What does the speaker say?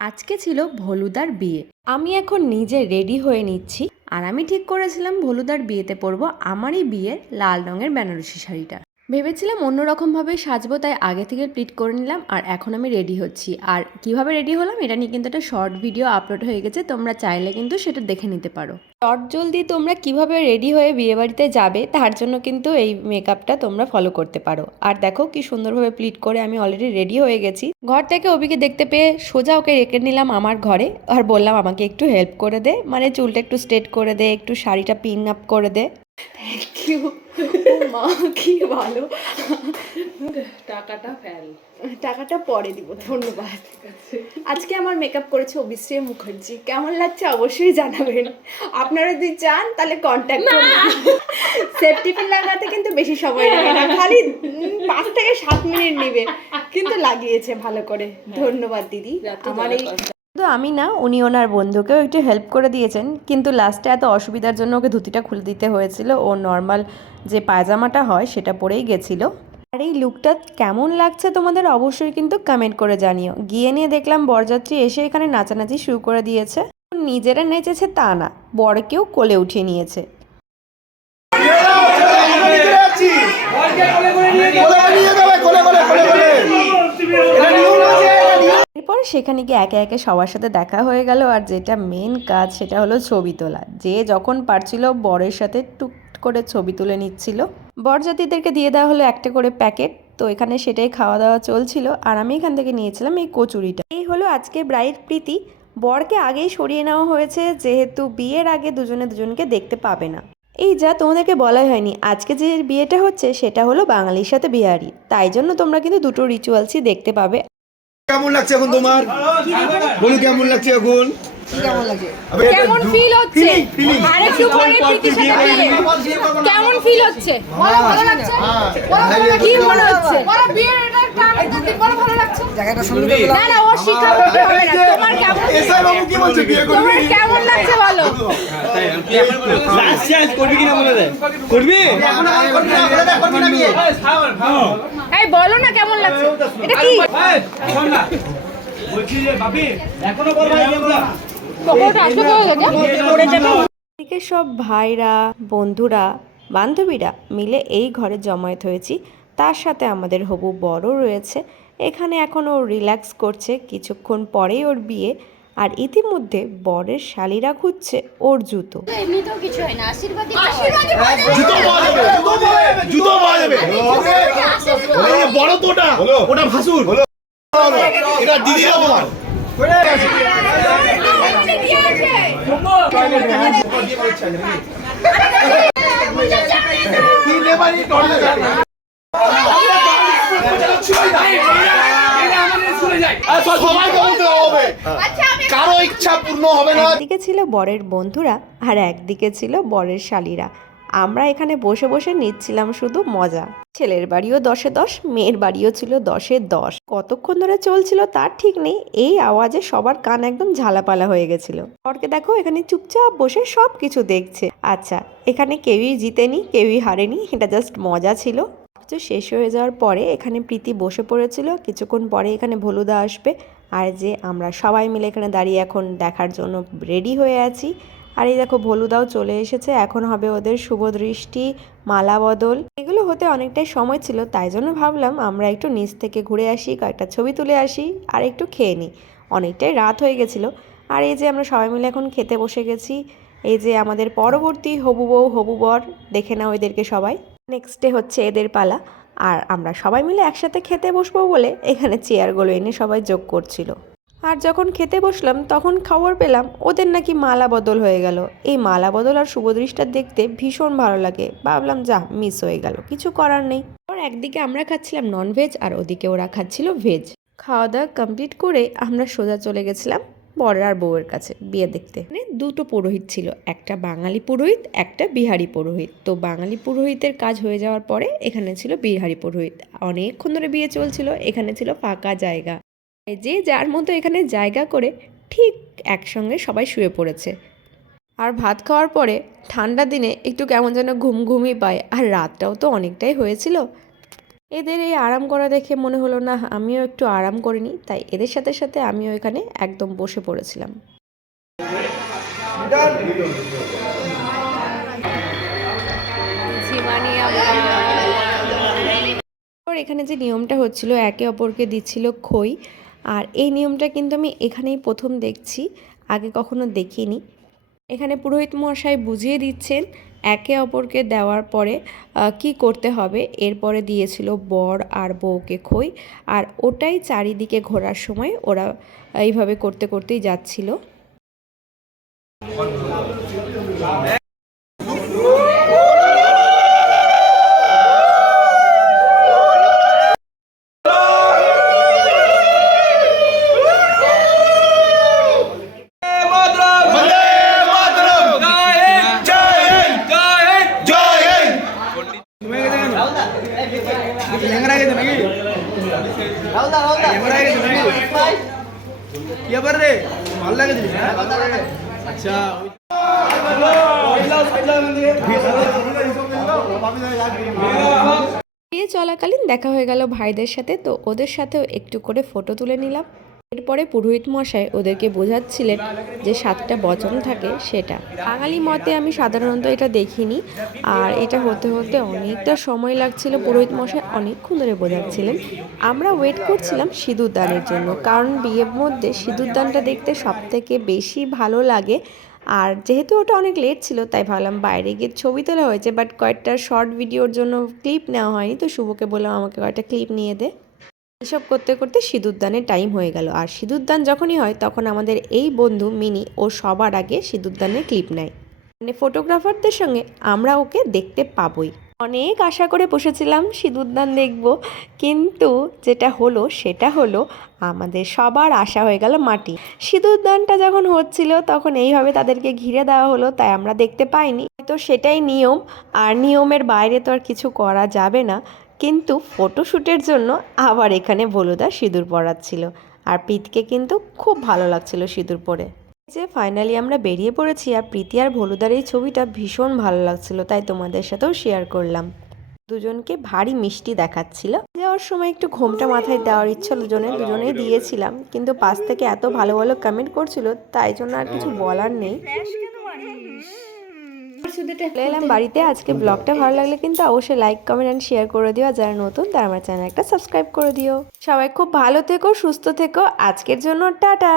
আজকে ছিল ভলুদার বিয়ে। আমি এখন নিজে রেডি হয়ে নিচ্ছি আর আমি ঠিক করেছিলাম ভলুদার বিয়েতে পরবো আমারই বিয়ের লাল রঙের বেনারসি শাড়িটা। ভেবেছিলাম অন্যরকমভাবে সাজবো, তাই আগে থেকে প্লিট করে নিলাম আর এখন আমি রেডি হচ্ছি। আর কীভাবে রেডি হলাম এটা নিয়ে কিন্তু একটা শর্ট ভিডিও আপলোড হয়ে গেছে, তোমরা চাইলে কিন্তু সেটা দেখে নিতে পারো। শর্ট জলদি তোমরা কীভাবে রেডি হয়ে বিয়েবাড়িতে যাবে, তার জন্য কিন্তু এই মেকআপটা তোমরা ফলো করতে পারো। আর দেখো কি সুন্দরভাবে প্লিট করে আমি অলরেডি রেডি হয়ে গেছি। ঘর থেকে অবিকে দেখতে পেয়ে সোজা ওকে রেখে নিলাম আমার ঘরে আর বললাম, আমাকে একটু হেল্প করে দে। মানে চুলটা একটু স্ট্রেট করে দে, একটু শাড়িটা পিন আপ করে দে। থ্যাংক ইউ মা কি ভালো। টাকাটা ফেল। টাকাটা পরে দিব ধন্যবাদ। আজকে আমার মেকআপ করেছে অভিশ্রী মুখার্জি। কেমন লাগছে অবশ্যই জানাবেন। আপনারা যদি চান তাহলে কন্ট্যাক্ট করুন সেফটি পিন লাগাতে কিন্তু বেশি সময় লাগে না। খালি পাঁচ থেকে সাত মিনিট নেবে। কিন্তু লাগিয়েছে ভালো করে। ধন্যবাদ দিদি। আমার এই তো আমি না উনি ওনার বন্ধুকেও একটু হেল্প করে দিয়েছেন। কিন্তু লাস্টে এত অসুবিধার জন্য ওকে ধুতিটা খুলে দিতে হয়েছিল। ও নর্মাল যে পায়জামাটা হয় সেটা পরেই গেছিল। আর এই লুকটা কেমন লাগছে তোমাদের অবশ্যই কিন্তু কমেন্ট করে জানিও। গিয়ে নিয়ে দেখলাম বরযাত্রী এসে এখানে নাচানাচি শুরু করে দিয়েছে। নিজেরা নেচেছে তা না বরকেও কোলে উঠিয়ে নিয়েছে। সেখানে গিয়ে একে একে সবার সাথে দেখা হয়ে গেল। আর যেটা মেন কাজ সেটা হলো ছবি তোলা। যে যখন পারছিল বরের সাথে টুক করে ছবি তুলে নিচ্ছিল। বরজাতিদেরকে দিয়ে দেওয়া হলো একটা করে প্যাকেট। তো এখানে সেটাই খাওয়া দাওয়া চলছিল। আর আমি এখান থেকে নিয়েছিলাম এই কচুরিটা। এই হলো আজকে ব্রাইড প্রীতি। বরকে আগেই সরিয়ে নেওয়া হয়েছে। যেহেতু বিয়ের আগে দুজনে দুজনকে দেখতে পাবে না। এই যা তোমাদেরকে বলাই হয়নি। আজকে যে বিয়েটা হচ্ছে সেটা হলো বাঙালির সাথে বিহারি তাই জন্য তোমরা কিন্তু দুটো রিচুয়ালসই দেখতে পাবে। কেমন লাগছে এখন তোমার? বলু কেমন লাগছে এখন? কেমন ফিল হচ্ছে? feeling, feeling। আরেকটু পরে প্রীতির সাথে বিয়ে। কেমন ফিল হচ্ছে? বলো ভালো লাগছে? বলো কি মনে হচ্ছে বলো বিয়ের এটা টান দিতে বলো ভালো লাগছে? না না ও শিক্ষা করতে হবে না। তোমার কেমন এসআই বাবু কি বলছে বিয়ে করবি? কেমন লাগছে বলো? লাস্ট চান্স করবি কিনা বলে দে? করবি? এই বলো না কেমন লাগছে? এটা কি? বলছি যে বাপি এখনও বল ভাই পকোড়াটা আসবে পড়ে যাবে এদিকে সব ভাইরা বন্ধুরা বান্ধবীরা মিলে এই ঘরে জমায়েত হয়েছি। তার সাথে আমাদের হবু বড় রয়েছে। এখানে এখন ও রিল্যাক্স করছে। কিছুক্ষণ পরেই ওর বিয়ে। আর ইতিমধ্যে বরের শালিরা খুঁজছে ওর জুতো। এমনিতেও কিছু হয় না। আশীর্বাদই জুতো পাওয়া যাবে জুতো পাওয়া যাবে বড় ওটা ভাসুর। এটা দিদি বলতে হবে কারও ইচ্ছা পূর্ণ হবে না। একদিকে ছিল বরের বন্ধুরা আর একদিকে ছিল বরের শালীরা। আমরা এখানে বসে বসে নিচ্ছিলাম শুধু মজা। ছেলের বাড়িও দশে দশ মেয়ের বাড়িও ছিল দশে দশ। কতক্ষণ ধরে চলছিল তার ঠিক নেই এই আওয়াজে সবার কান একদম ঝালাপালা হয়ে গেছিল। বরকে দেখো এখানে চুপচাপ বসে সব কিছু দেখছে। আচ্ছা এখানে কেউই জিতেনি কেউই হারেনি এটা জাস্ট মজা ছিল। কিছু শেষ হয়ে যাওয়ার পরে এখানে প্রীতি বসে পড়েছিল। কিছুক্ষণ পরে এখানে ভলুদা আসবে। আর যে আমরা সবাই মিলে এখানে দাঁড়িয়ে এখন দেখার জন্য রেডি হয়ে আছি। আর এই দেখো ভলুদাও চলে এসেছে, এখন হবে ওদের শুভ দৃষ্টি, মালা বদল। এগুলো হতে অনেকটাই সময় ছিল, তাই জন্য ভাবলাম আমরা একটু নিচ থেকে ঘুরে আসি, কয়েকটা ছবি তুলে আসি আর একটু খেয়ে নিই। অনেকটাই রাত হয়ে গেছিল। আর এই যে আমরা সবাই মিলে এখন খেতে বসে গেছি, এই যে আমাদের পরবর্তী হবু বউ, হবু বর, দেখে নাও এদেরকে সবাই। নেক্সট ডে হচ্ছে এদের পালা। আর আমরা সবাই মিলে একসাথে খেতে বসবো বলে এখানে চেয়ারগুলো এনে সবাই যোগ করছিল। আর যখন খেতে বসলাম, তখন খবর পেলাম ওদের নাকি মালা বদল হয়ে গেল। এই মালা বদল আর শুভদৃষ্টা দেখতে ভীষণ ভালো লাগে। ভাবলাম, যা মিস হয়ে গেল। কিছু করার নেই। আর একদিকে আমরা খাচ্ছিলাম ননভেজ আর ওদিকে ওরা খাচ্ছিল ভেজ খাওয়া দাওয়া কমপ্লিট করে আমরা সোজা চলে গেছিলাম বর আর বউয়ের কাছে বিয়ে দেখতে। মানে দুটো পুরোহিত ছিল, একটা বাঙালি পুরোহিত, একটা বিহারি পুরোহিত। তো বাঙালি পুরোহিতের কাজ হয়ে যাওয়ার পরে এখানে ছিল বিহারি পুরোহিত। অনেকক্ষণ ধরে বিয়ে চলছিল, এখানে ছিল ফাঁকা জায়গা। যে যার মতো এখানে জায়গা করে ঠিক একসঙ্গে সবাই শুয়ে পড়েছে। আর ভাত খাওয়ার পরে ঠান্ডা দিনে একটু কেমন যেন ঘুম ঘুমই পায়। আর রাতটাও তো অনেকটাই হয়েছিল। এদের এই আরাম করা দেখে মনে হলো না আমিও একটু আরাম করিনি। তাই এদের সাথে সাথে আমিও এখানে একদম বসে পড়েছিলাম। এখানে যে নিয়মটা হচ্ছিল একে অপরকে দিচ্ছিল খই আর এই নিয়মটা কিন্তু আমি এখানেই প্রথম দেখছি আগে কখনো দেখিনি। এখানে পুরোহিত মশাই বুঝিয়ে দিচ্ছেন একে অপরকে দেওয়ার পরে কি করতে হবে। এরপরে দিয়েছিল বর আর বউকে খই, আর ওটাই চারিদিকে ঘোরার সময় ওরা এইভাবে করতে করতেই যাচ্ছিল। রে লাগে জিনিস আচ্ছা বিয়ে চলাকালীন দেখা হয়ে গেল ভাইদের সাথে, তো ওদের সাথেও একটু করে ফটো তুলে নিলাম। এরপরে পুরোহিত মশাই ওদেরকে বোঝাচ্ছিলেন যে সাতটা বচন থাকে সেটা। বাঙালি মতে আমি সাধারণত এটা দেখিনি, আর এটা হতে হতে অনেকটা সময় লাগছিল পুরোহিত মশাই অনেকক্ষণ ধরে বোঝাচ্ছিলেন। আমরা ওয়েট করছিলাম সিঁদুর দানের জন্য, কারণ বিয়ের মধ্যে সিঁদুর দানটা দেখতে সব থেকে বেশি ভালো লাগে। আর যেহেতু ওটা অনেক লেট ছিল, তাই ভাবলাম বাইরে গিয়ে ছবি তোলা হয়েছে বাট কয়েকটা শর্ট ভিডিওর জন্য ক্লিপ নেওয়া হয়নি, তো শুভকে বললাম আমাকে কয়েকটা ক্লিপ নিয়ে দে। এসব করতে করতে সিঁদুরদানের টাইম হয়ে গেল। আর সিঁদুরদান যখনই হয়, তখন আমাদের এই বন্ধু মিনি, ও সবার আগে সিঁদুরদানের ক্লিপ নেয়। মানে ফটোগ্রাফারদের সঙ্গে আমরা ওকে দেখতে পাবই। অনেক আশা করে বসেছিলাম সিঁদুরদান দেখব, কিন্তু যেটা হলো, সেটা হলো আমাদের সবার আশা হয়ে গেল মাটি। সিঁদুরদানটা যখন হচ্ছিল, তখন এইভাবে তাদেরকে ঘিরে দেওয়া হলো, তাই আমরা দেখতে পাইনি। তো সেটাই নিয়ম, আর নিয়মের বাইরে তো আর কিছু করা যাবে না। কিন্তু ফটোশ্যুটের জন্য আবার এখানে বলুদা সিঁদুর পরাচ্ছিল। আর প্রীতকে কিন্তু খুব ভালো লাগছিল সিঁদুর পরে। যে ফাইনালি আমরা বেরিয়ে পড়েছি আর প্রীতি আর ভলুদার এই ছবিটা ভীষণ ভালো লাগছিল, তাই তোমাদের সাথেও শেয়ার করলাম। দুজনকে ভারী মিষ্টি দেখাচ্ছিল। যাওয়ার সময় একটু ঘোমটা মাথায় দেওয়ার ইচ্ছা দুজনে, দুজনেই দিয়েছিলাম। কিন্তু পাশ থেকে এত ভালো ভালো কমেন্ট করছিল, তাই জন্য আর কিছু বলার নেই। এলাম বাড়িতে। আজকে ব্লগটা ভালো লাগলে কিন্তু অবশ্যই লাইক কমেন্ট অ্যান্ড শেয়ার করে দিও। আর যারা নতুন তারা আমার চ্যানেলটা সাবস্ক্রাইব করে দিও। সবাই খুব ভালো থেকো সুস্থ থেকো। আজকের জন্য টাটা!